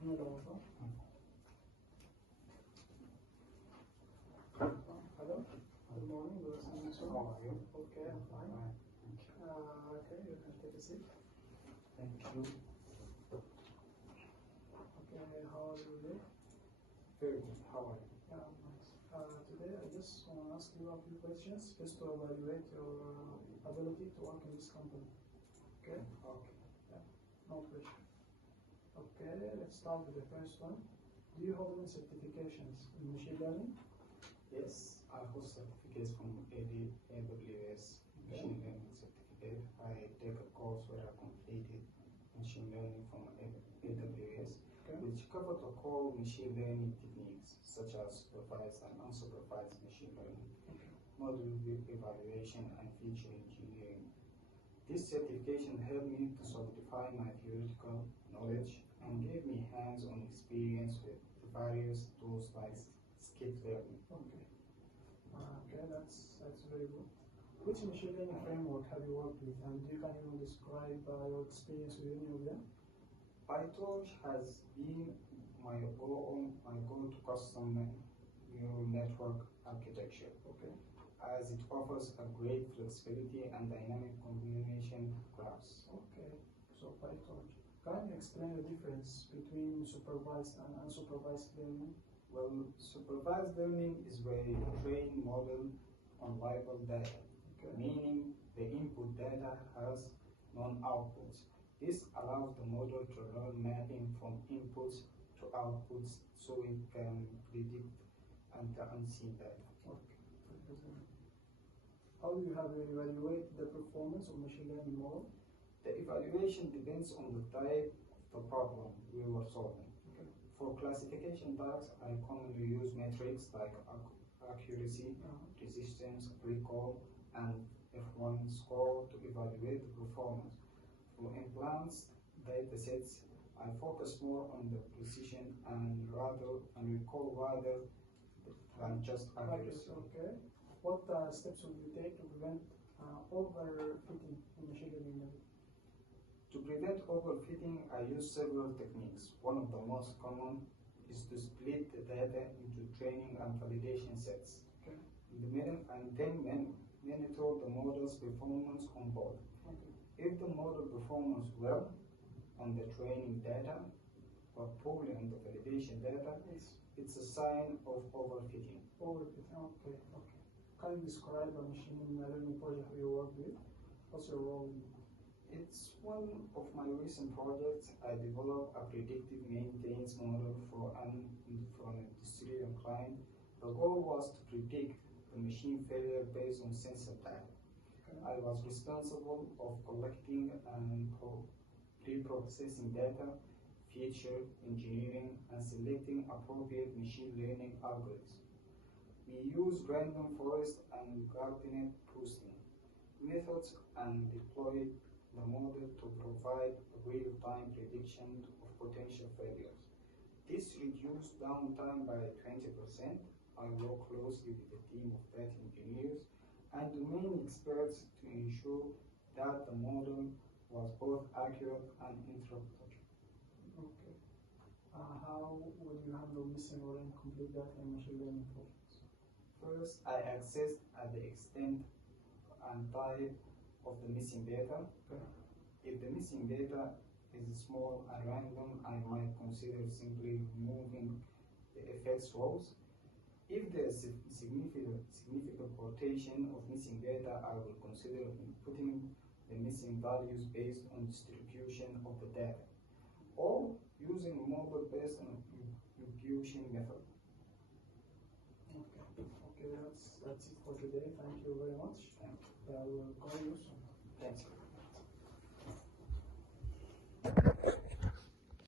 Hello. Hello. Good morning. Good afternoon, sir. How are you? Okay, I'm fine. Thank you. Okay, you can take a seat. Thank you. Okay, how are you today? Very good. How are you? Yeah, nice. Today I just want to ask you a few questions just to evaluate your ability to work in this company. Okay? Okay. Yeah, no pressure. Okay, let's start with the first one. Do you hold any certifications in machine learning? Yes, I hold certificates from AWS Machine Learning Certificate. I take a course where I completed machine learning from AWS, Okay. which covered the core machine learning techniques such as supervised and unsupervised machine learning, Okay. model evaluation, and feature engineering. This certification helped me to solidify my theoretical knowledge and gave me hands-on experience with various tools like skip-learning. Okay. Okay, that's very good. Which machine learning framework have you worked with, and can you describe your experience with any of them? PyTorch has been my goal to custom neural network architecture, Okay. as it offers a great flexibility and dynamic combination graphs. Okay. So PyTorch. Can you explain the difference between supervised and unsupervised learning? Well, supervised learning is where you train model on viable data, Okay. meaning the input data has known outputs. This allows the model to learn mapping from inputs to outputs so it can predict unseen data. Okay. How do you have evaluated the performance of machine learning model? The evaluation depends on the type of the problem we were solving. Okay. For classification tasks, I commonly use metrics like accuracy, resistance, recall, and F1 score to evaluate the performance. For implants datasets, I focus more on the precision and recall rather than just accuracy. Okay. What steps would you take to prevent overfitting in machine learning model? To prevent overfitting, I use several techniques. One of the most common is to split the data into training and validation sets. Okay. And then monitor the model's performance on both. Okay. If the model performs well on the training data but poorly on the validation data, it's a sign of overfitting. Overfitting. Okay. Okay. Can you describe a machine learning project you worked with? What's your role? It's one of my recent projects. I developed a predictive maintenance model for an industrial client. The goal was to predict the machine failure based on sensor data. Okay. I was responsible of collecting and pre-processing data, feature engineering, and selecting appropriate machine learning algorithms. We used random forest and Gaussian boosting methods and deployed the model to provide real-time prediction of potential failures. This reduced downtime by 20%. I work closely with a team of data engineers and domain experts to ensure that the model was both accurate and interpretable. Okay. How would you handle missing or incomplete data in machine learning projects? First, I assessed the extent and type of the missing data. Okay. If the missing data is small and random, I might consider simply removing the effects rows. If there is significant quotation of missing data, I will consider inputting the missing values based on distribution of the data, or using a model based on imputation method. Okay. Okay, that's it for today. Thank you very much. Thank you. I will call you soon. Thank you.